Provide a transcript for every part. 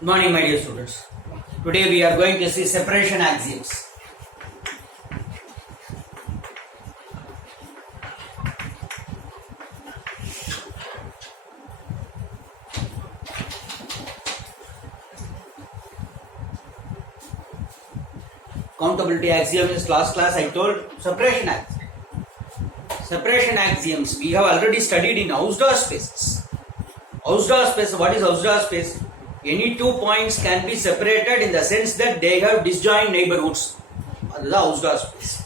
Good morning, my dear students. Today we are going to see separation axioms. Countability axiom is class I told separation axiom. Separation axioms we have already studied in Hausdorff spaces. Hausdorff space, what is Hausdorff space? Any two points can be separated in the sense that they have disjoint neighborhoods. That is the Hausdorff space.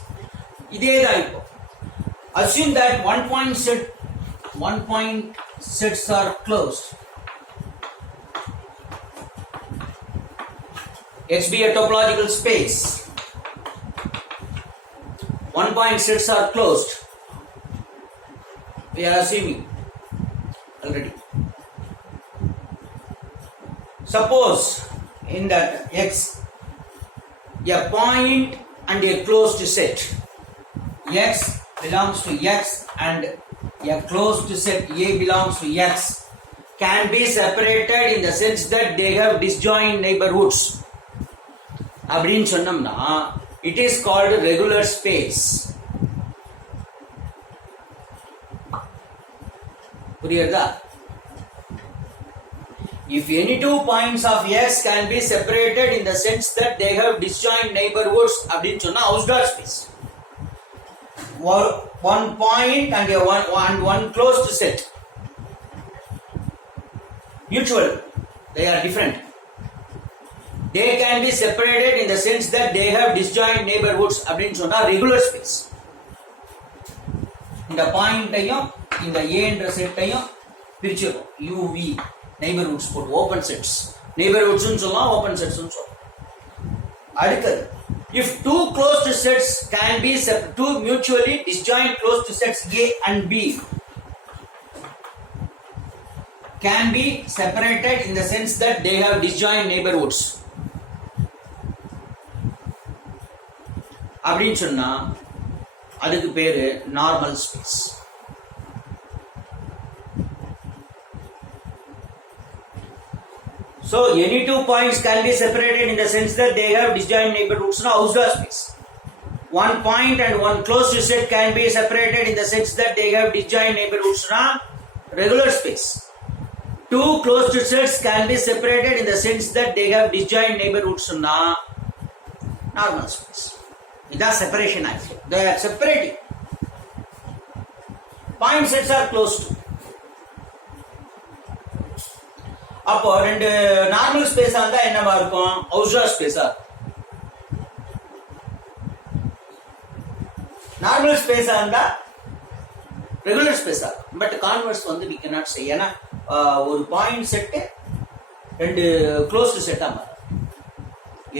Assume that one point sets are closed. X be a topological space. One point sets are closed. We are assuming already. Suppose in that X, a point and a closed set. X belongs to X and a closed set A belongs to X can be separated in the sense that they have disjoint neighborhoods. It is called regular space. If any two points of X can be separated in the sense that they have disjoint neighborhoods, Hausdorff space. One point and one closed set. Mutual. They are different. They can be separated in the sense that they have disjoint neighborhoods. Regular space. In the point, in the A and set, UV. Neighborhoods put open sets. Neighborhoods open sets. If two closed sets can be two mutually disjoint closed sets A and B can be separated in the sense that they have disjoint neighborhoods. அதுக்கு பேரு normal space. So any two points can be separated in the sense that they have disjoint neighborhoods. Hausdorff space. One point and one closed set can be separated in the sense that they have disjoint neighborhoods. Regular space. Two closed sets can be separated in the sense that they have disjoint neighborhoods. Normal space. This is separation axiom. They are separating. Point sets are closed. அப்போ ரெண்டு normal ஸ்பேஸா இருந்தா என்னவா இருக்கும்? Hausdorff ஸ்பேஸா? Normal ஸ்பேஸா இருந்தா regular ஸ்பேஸா? But converse we cannot say. ஏன்னா ஒரு பாயிண்ட் செட் ரெண்டு க்ளோஸ்டு செட்டா மாறும்.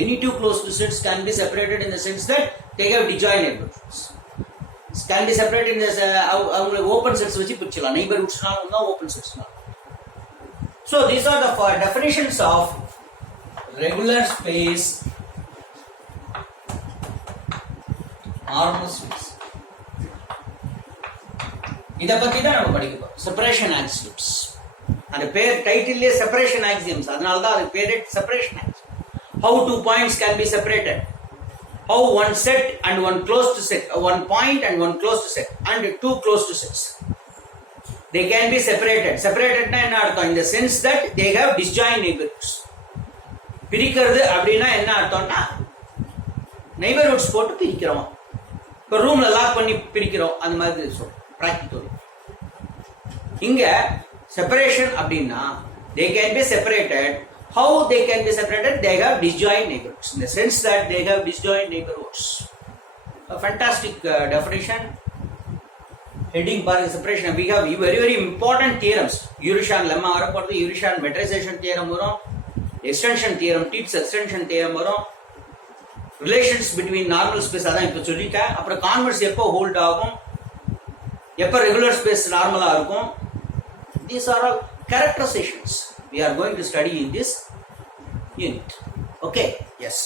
Any two closed sets can be separated in the sense that they have disjoint neighborhoods. Can be separated in the open sets வச்சு பிரிச்சலாம். நெய்பர்ஹுட்ஸ்னா open setsனா. So these are the definitions of regular space, normal space. இத பத்தி தான் நம்ம படிக்க போறோம். Separation axioms. அந்த பேர் டைட்டில்லே separation axioms. அதனால தான் அது பேரே separation axioms. How two points can be separated? How one set and one closed set, one point and one closed set, and two closed sets. They can be separated. Separated in the sense that they have disjoint neighborhoods. பிரிக்கிறது அப்படின்னா என்ன அர்த்தம்னா neighbourhoods போட்டு பிரிக்கிறோம். இப்போ ரூம்ல lock பண்ணி பிரிக்கிறோம் அந்த மாதிரி சொல்றோம் பிராக்டிகல். இங்க செப்பரேஷன் அப்படின்னா they can be separated. How they can be separated? They have disjoint neighborhoods. In the sense that they have disjoint neighborhoods. A fantastic definition. Heading for separation. We have very important theorems. Urysohn lemma வரப்போறது, Urysohn metrization theorem வரும், extension theorem, Tietz extension theorem வரும், relations between normal space அதான் இப்ப சொல்லிட்டேன். அப்புறம் converse எப்போ hold ஆகும், எப்போ ரெகுலர் ஸ்பேஸ் நார்மலா இருக்கும். These are all characterizations we are going to study in this unit. Okay? Yes.